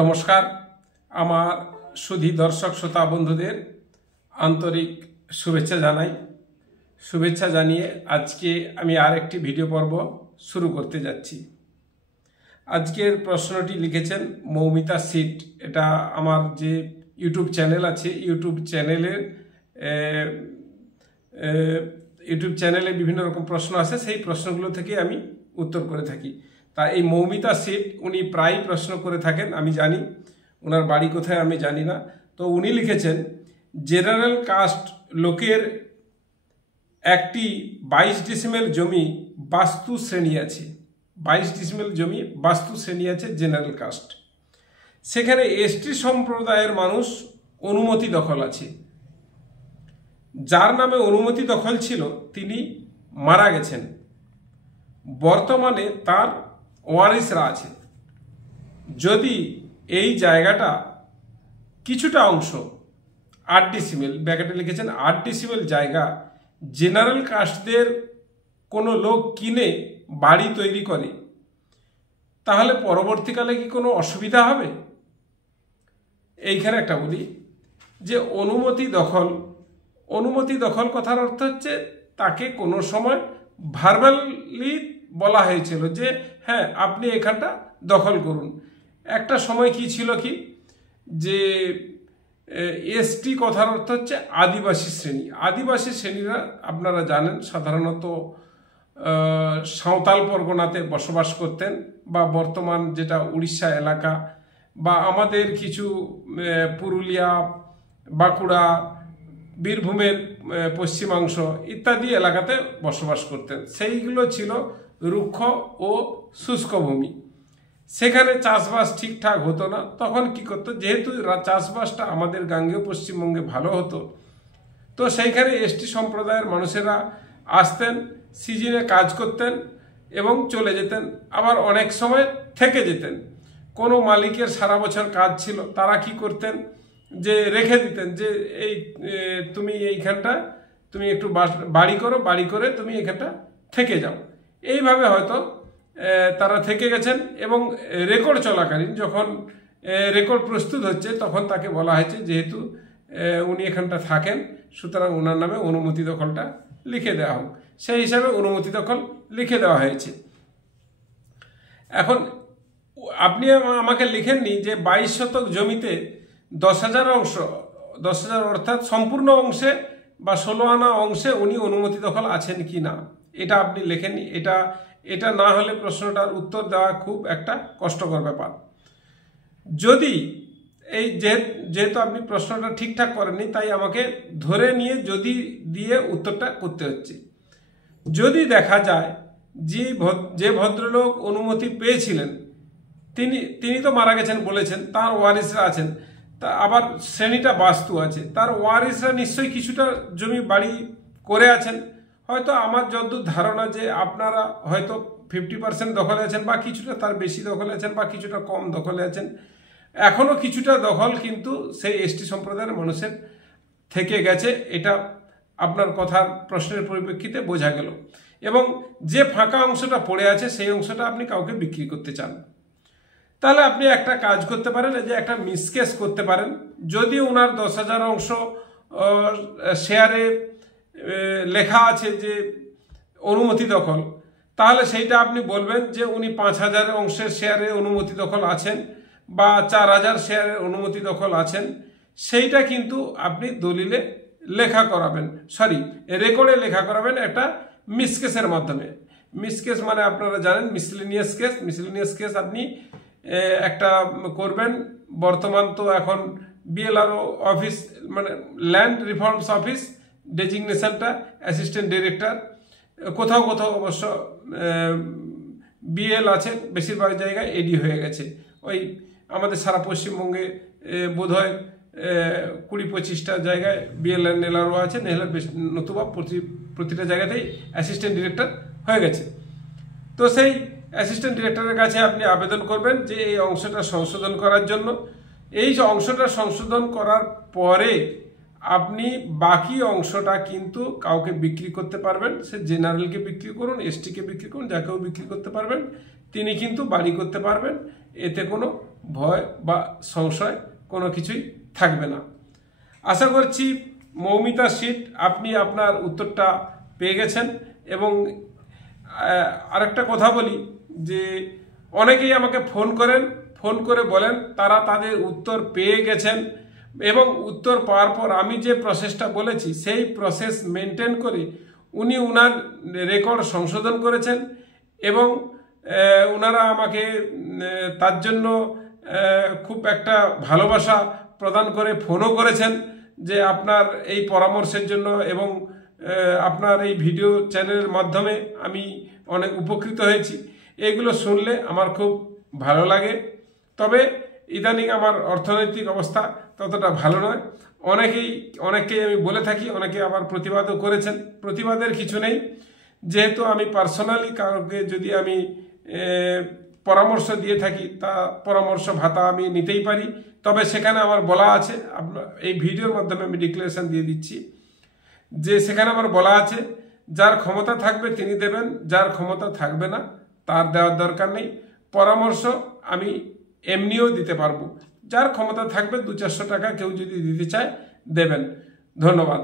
নমস্কার। আমার সুধী দর্শক শ্রোতা বন্ধুদের আন্তরিক শুভেচ্ছা জানাই। শুভেচ্ছা জানিয়ে আজকে আমি আরেকটি ভিডিও পর্ব শুরু করতে যাচ্ছি। আজকের প্রশ্নটি লিখেছেন মৌমিতা সিট। এটা আমার যে ইউটিউব চ্যানেল আছে, ইউটিউব চ্যানেলে বিভিন্ন রকম প্রশ্ন আছে, সেই প্রশ্নগুলো থেকে আমি উত্তর করে থাকি। তা এই মৌমিতা সিট উনি প্রায় প্রশ্ন করে থাকেন, আমি জানি। ওনার বাড়ি কোথায় আমি জানি না। তো উনি লিখেছেন, জেনারেল কাস্ট লোকের একটি 22 ডিসিমেল জমি বাস্তু শ্রেণী আছে। 22 ডিসিমেল জমি বাস্তু শ্রেণী আছে জেনারেল কাস্ট। সেখানে এসটি সম্প্রদায়ের মানুষ অনুমতি দখল আছে। যার নামে অনুমতি দখল ছিল তিনি মারা গেছেন। বর্তমানে তার ওয়ারিসরা আছে। যদি এই জায়গাটা কিছুটা অংশ 8 ডিসিমেল, ব্যাকেটে লিখেছেন 8 ডিসিমেল জায়গা জেনারেল কাস্টদের কোনো লোক কিনে বাড়ি তৈরি করে, তাহলে পরবর্তীকালে কি কোনো অসুবিধা হবে? এইখানে একটা বলি যে অনুমতি দখল কথার অর্থ হচ্ছে তাকে কোনো সময় ভার্বালি বলা হয়েছিল যে হ্যাঁ আপনি এখানটা দখল করুন। একটা সময় কি ছিল কি যে এসটি কথার অর্থ হচ্ছে আদিবাসী শ্রেণী। আদিবাসী শ্রেণীরা আপনারা জানেন সাধারণত সাঁওতাল পরগনাতে বসবাস করতেন, বা বর্তমান যেটা উড়িষ্যা এলাকা, বা আমাদের কিছু পুরুলিয়া, বাঁকুড়া, বীরভূমের পশ্চিমাংশ ইত্যাদি এলাকাতে বসবাস করতেন। সেইগুলো ছিল রুক্ষ ও শুষ্ক ভূমি। সেখানে চাষবাস ঠিকঠাক হতো না। তখন কি করতো, যেহেতু চাষবাসটা আমাদের গাঙ্গেয় পশ্চিমবঙ্গে ভালো হতো, তো সেইখানে এসটি সম্প্রদায়ের মানুষেরা আসতেন, সিজনে কাজ করতেন এবং চলে যেতেন, আবার অনেক সময় থেকে যেতেন। কোনো মালিকের সারা বছর কাজ ছিল, তারা কি করতেন যে রেখে দিতেন যে এই তুমি এইখানটা তুমি একটু বাড়ি করে তুমি এখানটা থেকে যাও। এইভাবে হয়তো তারা থেকে গেছেন, এবং রেকর্ড চলাকালীন যখন রেকর্ড প্রস্তুত হচ্ছে তখন তাকে বলা হয়েছে যেহেতু উনি এখানটা থাকেন, সুতরাং ওনার নামে অনুমতি দখলটা লিখে দেওয়া হোক। সেই হিসাবে অনুমতি দখল লিখে দেওয়া হয়েছে। এখন আপনি আমাকে লিখেননি যে 22 শতক জমিতে 10,000 অংশ, 10,000 অর্থাৎ সম্পূর্ণ অংশে বা 16 আনা অংশে উনি অনুমতি দখল আছেন কি না, এটা আপনি লেখেননি। এটা না হলে প্রশ্নটার উত্তর দেওয়া খুব একটা কষ্টকর ব্যাপার। যদি এই যেহেতু আপনি প্রশ্নটা ঠিকঠাক করেননি, তাই আমাকে ধরে নিয়ে যদি দিয়ে উত্তরটা করতে হচ্ছে। যদি দেখা যায় যে ভদ্রলোক অনুমতি পেয়েছিলেন তিনি তো মারা গেছেন বলেছেন, তার ওয়ারিসরা আছেন, তা আবার শ্রেণীটা বাস্তু আছে, তার ওয়ারিসরা নিশ্চয়ই কিছুটা জমি বাড়ি করে আছেন। হয়তো আমার যতদূর ধারণা যে আপনারা হয়তো 50% দখলে আছেন, বা কিছুটা তার বেশি দখলে আছেন, বা কিছুটা কম দখলে আছেন। এখনো কিছুটা দখল কিন্তু সেই এসটি সম্প্রদায়ের মানুষের থেকে গেছে, এটা আপনার কথার প্রশ্নের পরিপ্রেক্ষিতে বোঝা গেল। এবং যে ফাঁকা অংশটা পড়ে আছে সেই অংশটা আপনি কাউকে বিক্রি করতে চান, তাহলে আপনি একটা কাজ করতে পারেন, যে একটা মিসকেস করতে পারেন। যদি ওনার 10,000 অংশ শেয়ারে লেখা আছে যে অনুমতি দখল, তাহলে সেইটা আপনি বলবেন যে উনি 5,000 অংশের শেয়ারে অনুমতি দখল আছেন, বা 4,000 শেয়ারের অনুমতি দখল আছেন। সেইটা কিন্তু আপনি দলিলে লেখা করাবেন, রেকর্ডে লেখা করাবেন একটা মিসকেসের মাধ্যমে। মিসকেস মানে আপনারা জানেন মিসলেনিয়াস কেস আপনি একটা করবেন। বর্তমান তো এখন বিএলআরও অফিস মানে ল্যান্ড রিফর্মস অফিস, ডেজিগনেশনটা অ্যাসিস্ট্যান্ট ডিরেক্টর, কোথাও অবশ্য বিএল আছে, বেশিরভাগ জায়গায় এডি হয়ে গেছে। ওই আমাদের সারা পশ্চিমবঙ্গে বোধহয় 20-25টা জায়গায় বিএল অ্যান্ড এলআরও আছে, নতুবা প্রতিটা জায়গাতেই অ্যাসিস্ট্যান্ট ডিরেক্টর হয়ে গেছে। তো সেই অ্যাসিস্ট্যান্ট ডিরেক্টরের কাছে আপনি আবেদন করবেন যে এই অংশটা সংশোধন করার জন্য। এই অংশটা সংশোধন করার পরে আপনি বাকি অংশটা কিন্তু কাউকে বিক্রি করতে পারবেন। সে জেনারেলকে বিক্রি করুন, এসটিকে বিক্রি করুন, যাকেও বিক্রি করতে পারবেন। তিনি কিন্তু বাড়ি করতে পারবেন, এতে কোনো ভয় বা সংশয় কোনো কিছুই থাকবে না। আশা করছি মৌমিতা সিট আপনি আপনার উত্তরটা পেয়ে গেছেন। এবং আরেকটা কথা বলি যে অনেকেই আমাকে ফোন করে বলেন তারা তাদের উত্তর পেয়ে গেছেন, এবং উত্তর পাওয়ার পর আমি যে প্রসেসটা বলেছি সেই প্রসেস মেনটেন করে উনি উনার রেকর্ড সংশোধন করেছেন, এবং ওনারা আমাকে তার জন্য খুব একটা ভালোবাসা প্রদান করে ফোনও করেছেন যে আপনার এই পরামর্শের জন্য এবং আপনার এই ভিডিও চ্যানেলের মাধ্যমে আমি অনেক উপকৃত হয়েছি। এগুলো শুনলে আমার খুব ভালো লাগে। তবে ইদানিং আমার অর্থনৈতিক অবস্থা ততটা ভালো নয়। অনেকেই আমি বলে থাকি, অনেকে আবার প্রতিবাদও করেছেন। প্রতিবাদের কিছু নেই, যেহেতু আমি পার্সোনালি কাউকে যদি আমি পরামর্শ দিয়ে থাকি তা পরামর্শ ভাতা আমি নিতেই পারি। তবে সেখানে আমার বলা আছে, এই ভিডিওর মাধ্যমে আমি ডিক্লারেশন দিয়ে দিচ্ছি যে সেখানে আমার বলা আছে যার ক্ষমতা থাকবে তিনি দেবেন, যার ক্ষমতা থাকবে না তার দেওয়ার দরকার নেই। পরামর্শ আমি এমনিও দিতে পারবো, যার ক্ষমতা থাকবে 200-400 টাকা কেউ যদি দিতে চায় দেবেন। ধন্যবাদ।